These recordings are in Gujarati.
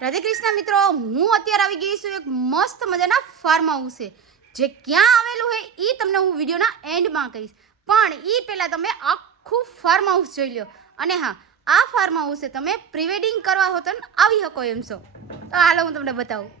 રાધે કૃષ્ણ મિત્રો, હું અત્યારે આવી ગઈ છું એક મસ્ત મજાના ફાર્મ હાઉસ છે જે ક્યાં આવેલું છે એ તમને હું વિડીયોના એન્ડમાં કહીશ, પણ એ પહેલાં તમે આખું ફાર્મ હાઉસ જોઈ લો. અને હા, આ ફાર્મ હાઉસે તમે પ્રી વેડિંગ કરવા હો તો આવી શકો એમ છો. તો હાલો હું તમને બતાવું.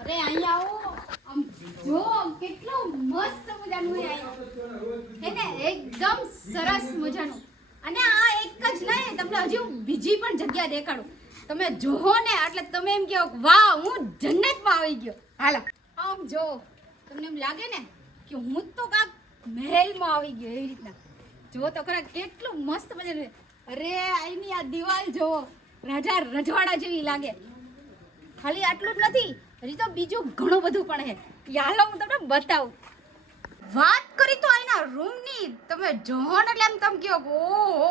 અરે અહીંયા આવો, આમ જો કેટલો મસ્ત મજાનું છે અહીંયા, હે ને એકદમ સરસ મજાનું. અને આ એક જ નહીં, તમને હજુ બીજી પણ જગ્યા દેખાડું. તમે જોવો ને એટલે તમે એમ કહો વાહ, હું જન્નતમાં આવી ગયો. હાલા આમ જો, તમને એમ લાગે ને કે હું તો કાંક મહેલમાં આવી ગયો એવી રીતના. જો તો ખરા કેટલું મસ્ત મજાનું. અરે અહીંની આ દિવાલ જોવો, રાજા રજવાડા જેવી લાગે. ખાલી આટલું જ નથી, હજી તો બીજું ઘણું બધું પણ છે. હાલો હું તમને બતાવું. વાત કરી તો અહીંના રૂમની, તમે જોવો ને એટલે એમ તમે કહો ઓહો,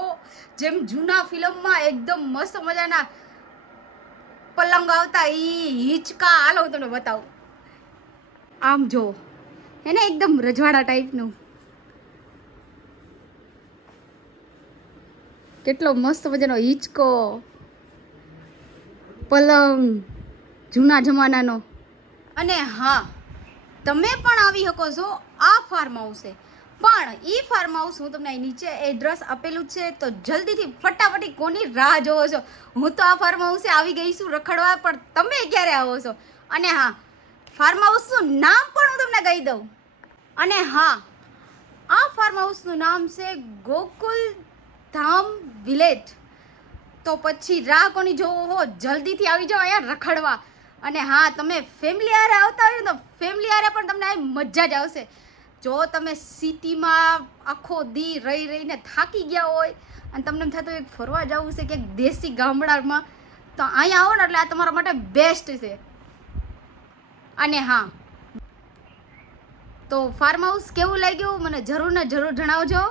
જેમ જૂના ફિલ્મમાં એકદમ મસ્ત મજાના પલંગ આવતા ઈ હિંચકા. હાલો હું તમને બતાવું. આમ જો હે ને એકદમ રજવાડા ટાઈપનું, કેટલો મસ્ત મજાનો હિંચકો, પલંગ જૂના જમાનાનો. અને હા, તમે પણ આવી શકો છો આ ફાર્મ હાઉસે. પણ એ ફાર્મ હાઉસ હું તમને અહીં નીચે એડ્રેસ આપેલું છે, તો જલ્દીથી ફટાફટી કોની રાહ જોવો છો. હું તો આ ફાર્મ હાઉસે આવી ગઈ છું રખડવા, પણ તમે ક્યારે આવો છો? અને હા, ફાર્મ હાઉસનું નામ પણ હું તમને કહી દઉં. અને હા, આ ફાર્મ હાઉસનું નામ છે ગોકુલ ધામ વિલેજ. તો પછી રાહ કોની જોવો હો, જલ્દીથી આવી જાઓ અહીંયા રખડવા. અને હા, તમે ફેમિલી હારે આવતા હોય ને તો ફેમિલી હારે પણ તમને અહીં મજા જ આવશે. જો તમે સિટીમાં આખો દી રહી રહીને થાકી ગયા હોય અને તમને એમ થતું હોય ફરવા જવું છે કે દેશી ગામડામાં, તો અહીંયા આવો ને એટલે આ તમારા માટે બેસ્ટ છે. અને હા, તો ફાર્મ હાઉસ કેવું લાગ્યું મને જરૂર ને જરૂર જણાવજો.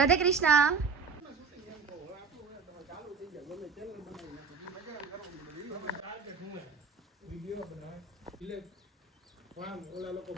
રાધે કૃષ્ણ. વિડિયો બનાવે એટલે ઓલા લોકો